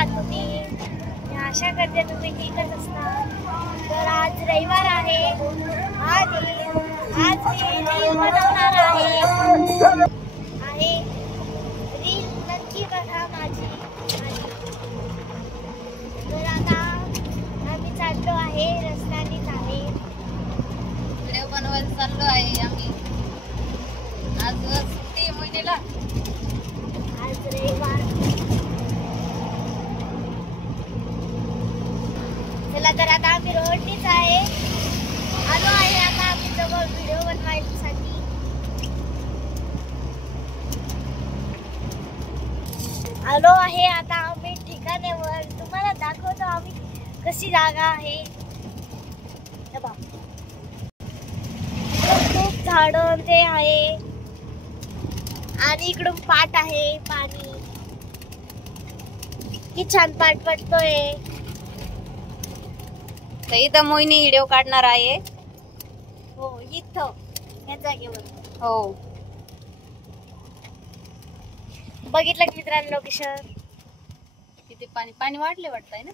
आहात तुम्ही? मी आशा करते तुम्ही ठीकच असणार. तर आज रविवार आहे आणि आज मी रील बनवणार आहे. रील नक्की बघा माझी. तर आता आम्ही चाललो आहे, रस्त्यानेच आहे. व्हिडिओ बनवायला चाललो आहे आम्ही. आज सुट्टी आहे महिन्याला, आज रविवार. चला तर आता आम्ही रोडनीच आहे, आलो आहे आता आम्ही जवळ व्हिडिओ बनवायसाठी. आलो आहे आता आम्ही ठिकाणावर. तुम्हाला दाखवतो आम्ही कशी जागा आहे. खूप झाडं ते आहे आणि इकडून पाट आहे, पाणी किती छान पाट पडतोय. तर इथं मोहिनी व्हिडिओ काढणार आहे. हो, इथं या जागेवर. हो, बघितलं मित्रांनो लोकेशन. किती पाणी पाणी वाढले वाटतंय ना.